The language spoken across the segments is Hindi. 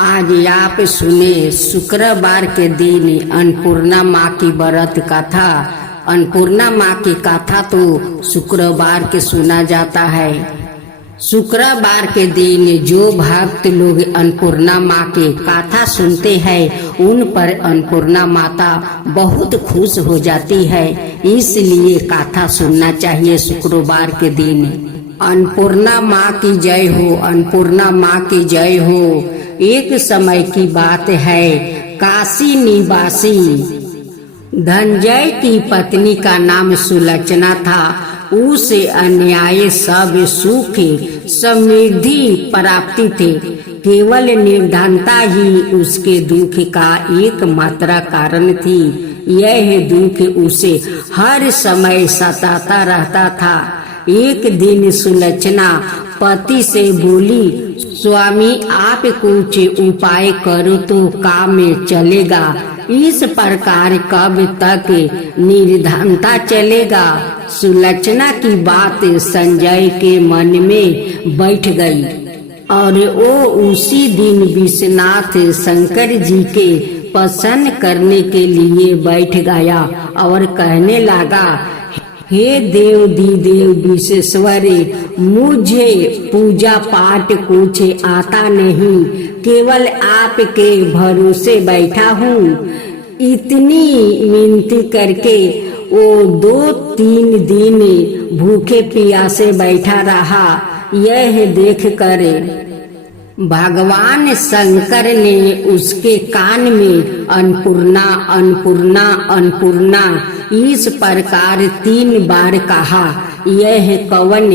आज आप सुने शुक्रवार के दिन अन्नपूर्णा माँ की व्रत कथा। अन्नपूर्णा माँ की कथा तो शुक्रवार के सुना जाता है। शुक्रवार के दिन जो भक्त लोग अन्नपूर्णा माँ की कथा सुनते हैं उन पर अन्नपूर्णा माता बहुत खुश हो जाती है, इसलिए कथा सुनना चाहिए शुक्रवार के दिन। अन्नपूर्णा माँ की जय हो, अन्नपूर्णा माँ की जय हो। एक समय की बात है, काशी निवासी धनंजय की पत्नी का नाम सुलोचना था। उसे अन्याय सब सुख समृद्धि प्राप्ति थे। केवल निर्धनता ही उसके दुख का एकमात्र कारण थी। यह दुख उसे हर समय सताता रहता था। एक दिन सुलोचना पति से बोली, स्वामी आप कुछ उपाय करो तो काम चलेगा। इस प्रकार कब तक निर्धनता चलेगा। सुलोचना की बात संजय के मन में बैठ गई और वो उसी दिन विश्वनाथ शंकर जी के प्रसन्न करने के लिए बैठ गया और कहने लगा, हे देव देव विश्वेश्वर, मुझे पूजा पाठ कुछ आता नहीं, केवल आपके भरोसे बैठा हूँ। इतनी विनती करके वो 2-3 दिन भूखे प्यासे बैठा रहा। यह देखकर भगवान शंकर ने उसके कान में अन्नपूर्णा अन्नपूर्णा अन्नपूर्णा इस प्रकार 3 बार कहा। यह कौन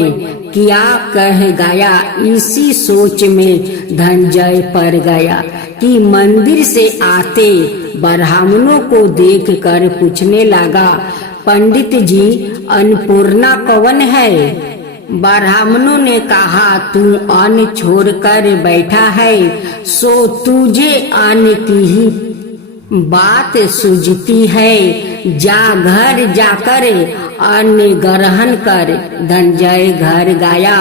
क्या कह गया, इसी सोच में धनंजय पड़ गया कि मंदिर से आते ब्राह्मणों को देखकर पूछने लगा, पंडित जी अन्नपूर्णा कौन है। ब्राह्मणों ने कहा, तू अन्न छोड़कर बैठा है सो तुझे अन्न की ही बात सूझती है। जा घर जाकर अन्न ग्रहण कर। धनंजय घर गया,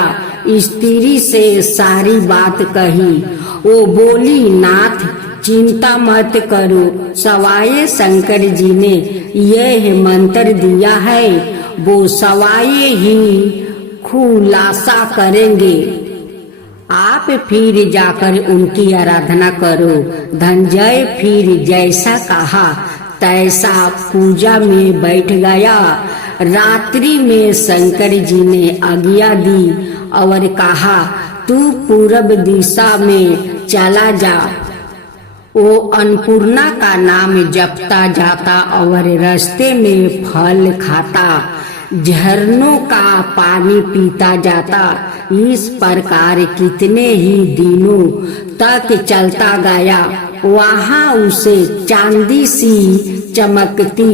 स्त्री से सारी बात कही। वो बोली, नाथ चिंता मत करो, सवाये शंकर जी ने यह मंत्र दिया है, वो सवाये ही खुलासा करेंगे। आप फिर जाकर उनकी आराधना करो। धनंजय फिर जैसा कहा तैसा पूजा में बैठ गया। रात्रि में शंकर जी ने आज्ञा दी और कहा, तू पूर्व दिशा में चला जा। वो अन्नपूर्णा का नाम जपता जाता और रास्ते में फल खाता, झरनों का पानी पीता जाता। इस प्रकार कितने ही दिनों तक चलता गया। वहाँ उसे चांदी सी चमकती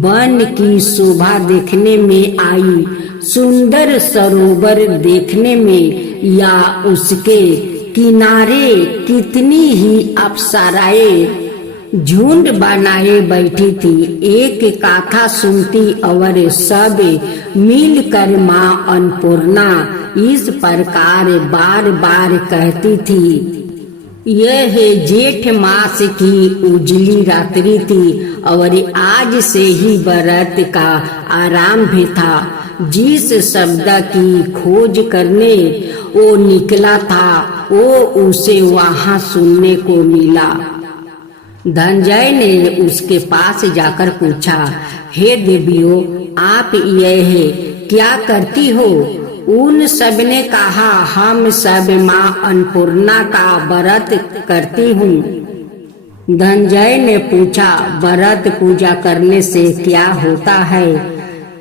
वन की शोभा देखने में आई। सुंदर सरोवर देखने में या उसके किनारे कितनी ही अप्सराएं झुंड बनाए बैठी थी। एक कथा सुनती और सब मिलकर माँ अन्नपूर्णा इस प्रकार बार बार कहती थी। यह जेठ मास की उजली रात्रि थी और आज से ही व्रत का आरंभ था। जिस शब्द की खोज करने वो निकला था वो उसे वहाँ सुनने को मिला। धनंजय ने उसके पास जाकर पूछा, हे देवियों आप यह क्या करती हो। उन सब ने कहा, हम सब माँ अन्नपूर्णा का व्रत करती हूँ। धनंजय ने पूछा, व्रत पूजा करने से क्या होता है।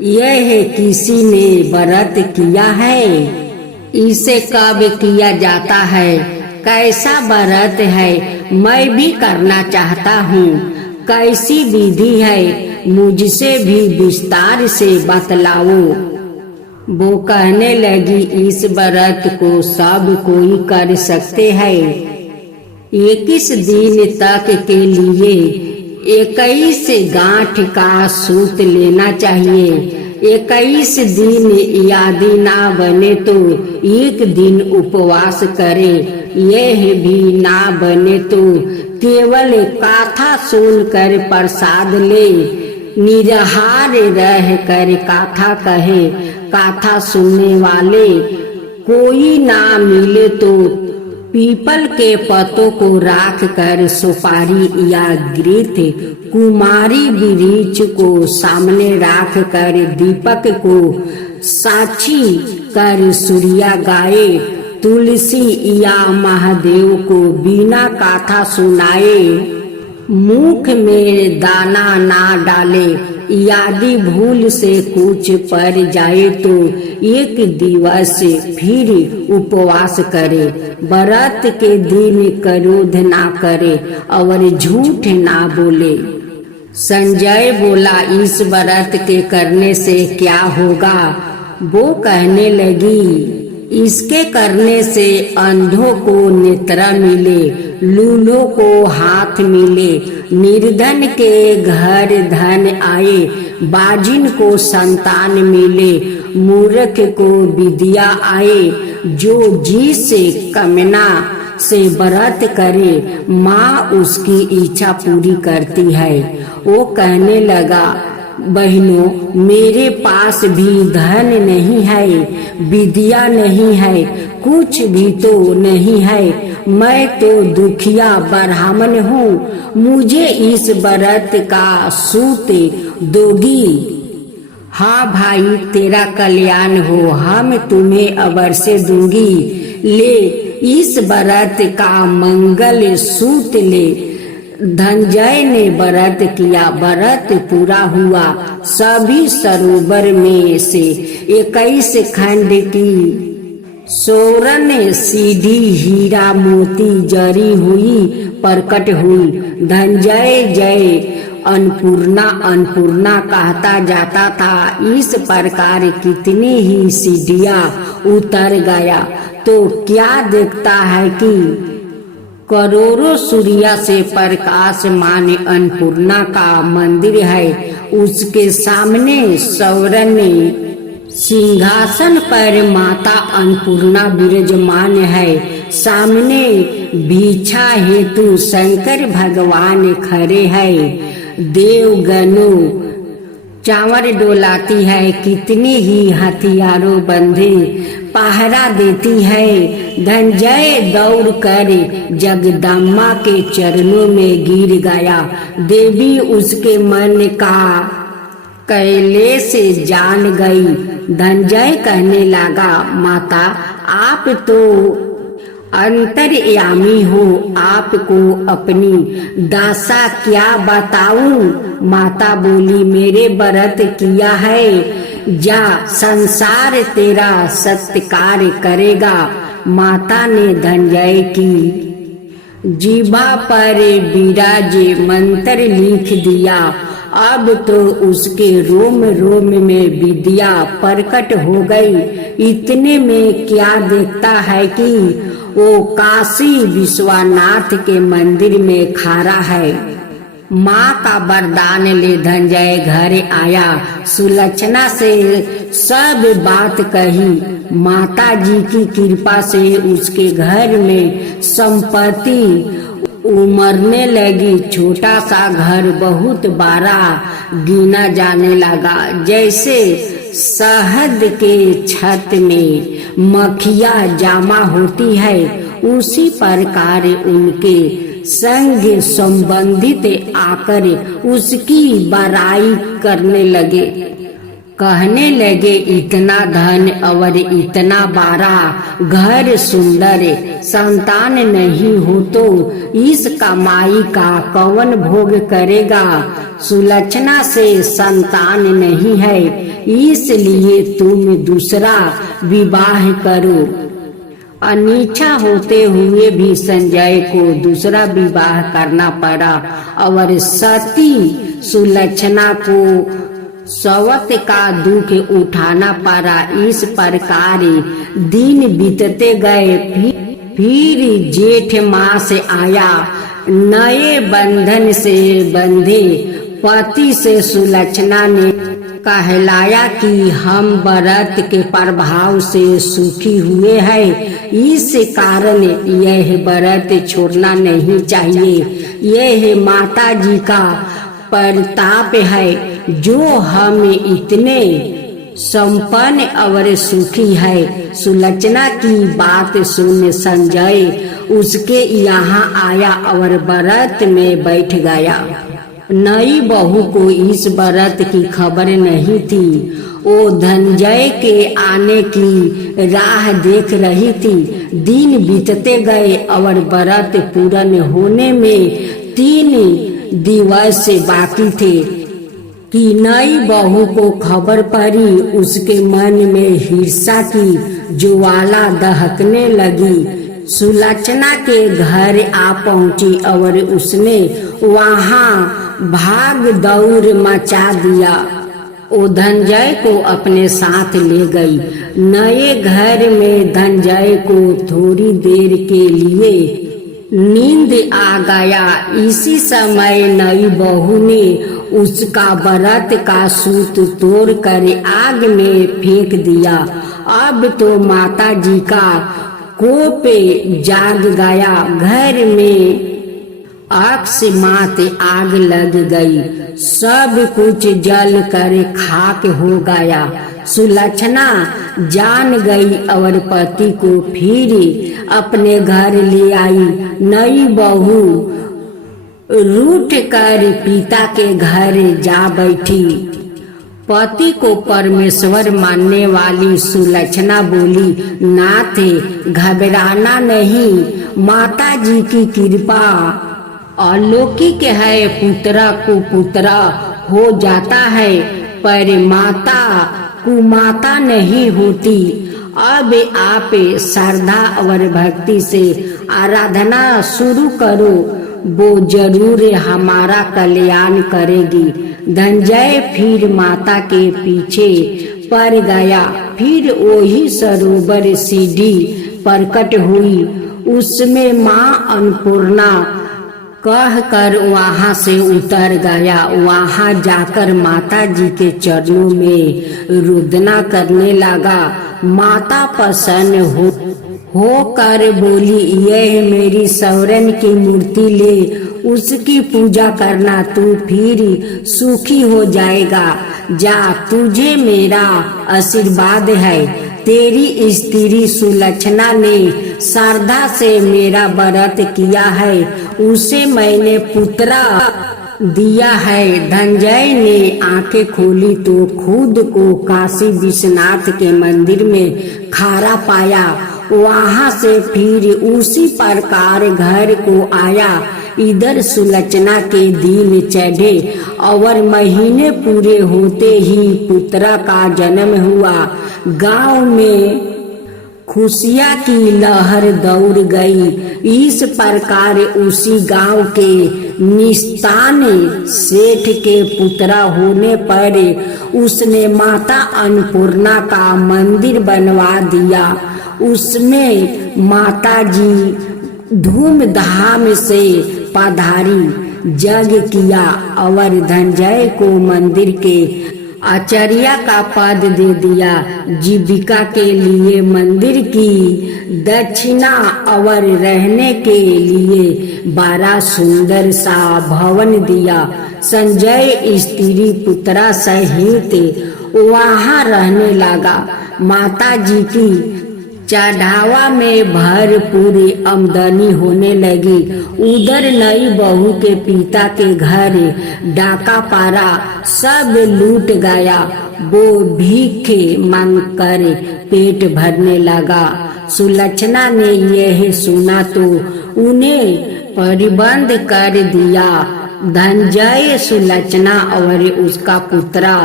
यह किसी ने व्रत किया है, इसे कब किया जाता है, कैसा व्रत है, मैं भी करना चाहता हूँ। कैसी विधि है, मुझसे भी विस्तार से बतलाओ। वो कहने लगी, इस व्रत को सब कोई कर सकते हैं। 21 दिन तक के लिए 21 गांठ का सूत लेना चाहिए। 21 दिन यादी ना बने तो एक दिन उपवास करे, यह भी ना बने तो केवल काथा सुनकर प्रसाद ले, निराहार रह कर काथा कहे। काथा सुनने वाले कोई ना मिले तो पीपल के पत्तों को राख कर सुपारी या घृत कुमारी वृक्ष को सामने राख कर दीपक को साक्षी कर सूर्या गाए, तुलसी या महादेव को बिना काथा सुनाए, मुख में दाना ना डाले, यदि भूल से कुछ पड़ जाए तो एक दिवस फिर उपवास करे, व्रत के दिन क्रोध ना करे और झूठ ना बोले। संजय बोला, इस व्रत के करने से क्या होगा? वो कहने लगी, इसके करने से अंधों को नेत्र मिले, लूलों को हाथ मिले, निर्धन के घर धन आए, बाजिन को संतान मिले, मूर्ख को विद्या आए। जो जिस कामना से व्रत करे माँ उसकी इच्छा पूरी करती है। वो कहने लगा, बहनों, मेरे पास भी धन नहीं है, विद्या नहीं है, कुछ भी तो नहीं है, मैं तो दुखिया ब्राह्मण हूँ, मुझे इस व्रत का सूत दोगी? हाँ भाई, तेरा कल्याण हो, हम तुम्हें अवश्य दूंगी, ले इस व्रत का मंगल सूत ले। धनंजय ने व्रत किया, व्रत पूरा हुआ। सभी सरोवर में से 21 खंड की सोरन सीधी हीरा मोती जरी हुई प्रकट हुई। धनंजय जय अन्नपूर्णा अन्नपूर्णा कहता जाता था। इस प्रकार कितनी ही सीढ़ियां उतर गया तो क्या देखता है कि करोड़ों सूर्य से प्रकाशमान अन्नपूर्णा का मंदिर है। उसके सामने सौरन सिंहासन पर माता अन्नपूर्णा विराजमान है। सामने भिक्षा हेतु शंकर भगवान खड़े हैं। देवगणों चावर डोलाती है, कितने ही हथियारों बंधे पहरा देती है। धनंजय दौड़ कर जगदम्बा के चरणों में गिर गया। देवी उसके मन का कैले से जान गई। धनंजय कहने लगा, माता आप तो अंतर्यामी हो, आपको अपनी दशा क्या बताऊं? माता बोली, मेरे व्रत किया है, जा संसार तेरा सत्कार करेगा। माता ने धनंजय की जीभा पर विराजे मंत्र लिख दिया। अब तो उसके रोम रोम में विद्या प्रकट हो गई। इतने में क्या देखता है कि वो काशी विश्वनाथ के मंदिर में खड़ा है। माँ का वरदान ले धनंजय घर आया। सुलक्षणा से सब बात कही। माता जी की कृपा से उसके घर में संपत्ति उमड़ने लगी। छोटा सा घर बहुत बड़ा गिना जाने लगा। जैसे शहद के छत में मक्खियाँ जमा होती है, उसी प्रकार उनके संग संबंधित आकर उसकी बड़ाई करने लगे। कहने लगे, इतना धन और इतना बड़ा घर, सुंदर संतान नहीं हो तो इस कमाई का कौन भोग करेगा? सुलक्षणा से संतान नहीं है, इसलिए तुम दूसरा विवाह करो। अनिच्छा होते हुए भी संजय को दूसरा विवाह करना पड़ा और सती सुलक्षणा को सवत का दुख उठाना पड़ा। इस प्रकार दिन बीतते गए। फिर जेठ मास आया। नए बंधन से बंधे पति से सुलक्षणा ने कहलाया कि हम व्रत के प्रभाव से सुखी हुए हैं, इस कारण यह व्रत छोड़ना नहीं चाहिए। यह माता जी का प्रताप है जो हम इतने संपन्न और सुखी है। सुलक्षणा की बात सुन संजय उसके यहाँ आया और व्रत में बैठ गया। नई बहू को इस व्रत की खबर नहीं थी। वो धनंजय के आने की राह देख रही थी। दिन बीतते गए और व्रत पूर्ण होने में 3 दिवस बाकी थे कि नई बहू को खबर पड़ी। उसके मन में ईर्ष्या की ज्वाला दहकने लगी। सुलक्षणा के घर आ पहुंची और उसने वहां भाग दौड़ मचा दिया। वो धनंजय को अपने साथ ले गई। नए घर में धनंजय को थोड़ी देर के लिए नींद आ गया। इसी समय नई बहू ने उसका व्रत का सूत तोड़ कर आग में फेंक दिया। अब तो माता जी का कोप जाग गया। घर में अकस्मात आग लग गई। सब कुछ जल कर खाक हो गया। सुलक्षणा जान गई और पति को फिर अपने घर ले आई। नई बहू रूठ कर पिता के घर जा बैठी। पति को परमेश्वर मानने वाली सुलक्षणा बोली, नाथ घबराना नहीं, माता जी की कृपा अलौकिक है। पुत्रा को पुत्रा हो जाता है पर माता कुमाता नहीं होती। अब आप श्रद्धा और भक्ति से आराधना शुरू करो, वो जरूर हमारा कल्याण करेगी। धनंजय फिर माता के पीछे पड़ गया। फिर वही सरोवर सीढ़ी प्रकट हुई। उसमें माँ अन्नपूर्णा कह कर वहां से उतर गया। वहां जाकर माता जी के चरणों में रुदना करने लगा। माता प्रसन्न होकर बोली, यह मेरी सौरन की मूर्ति ले, उसकी पूजा करना, तू फिर सुखी हो जाएगा। जा, तुझे मेरा आशीर्वाद है। तेरी स्त्री सुलक्षणा ने श्रद्धा से मेरा व्रत किया है, उसे मैंने पुत्रा दिया है। धनंजय ने आंखें खोली तो खुद को काशी विश्वनाथ के मंदिर में खड़ा पाया। वहां से फिर उसी प्रकार घर को आया। इधर सुलक्षणा के दिन चढ़े और महीने पूरे होते ही पुत्रा का जन्म हुआ। गांव में खुशियाँ की लहर दौड़ गई। इस प्रकार उसी गांव के निस्तान सेठ के पुत्रा होने पर उसने माता अन्नपूर्णा का मंदिर बनवा दिया। उसमें माता जी धूमधाम से पधारी, यज्ञ किया और धनंजय को मंदिर के आचार्य का पद दे दिया। जीविका के लिए मंदिर की दक्षिणा और रहने के लिए बड़ा सुंदर सा भवन दिया। संजय स्त्री पुत्रा सहित वहां रहने लगा। माता जी की चढ़ावा में भरपूर आमदनी होने लगी। उधर नई बहू के पिता के घर डाका पारा सब लूट गया। वो भीख मांगकर पेट भरने लगा। सुलक्षणा ने यह सुना तो उन्हें परिबंध कर दिया। धनंजय, सुलक्षणा और उसका पुत्रा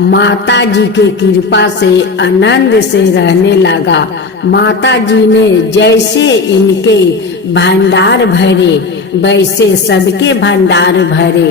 माता जी के कृपा से आनंद से रहने लगा। माता जी ने जैसे इनके भंडार भरे वैसे सबके भंडार भरे।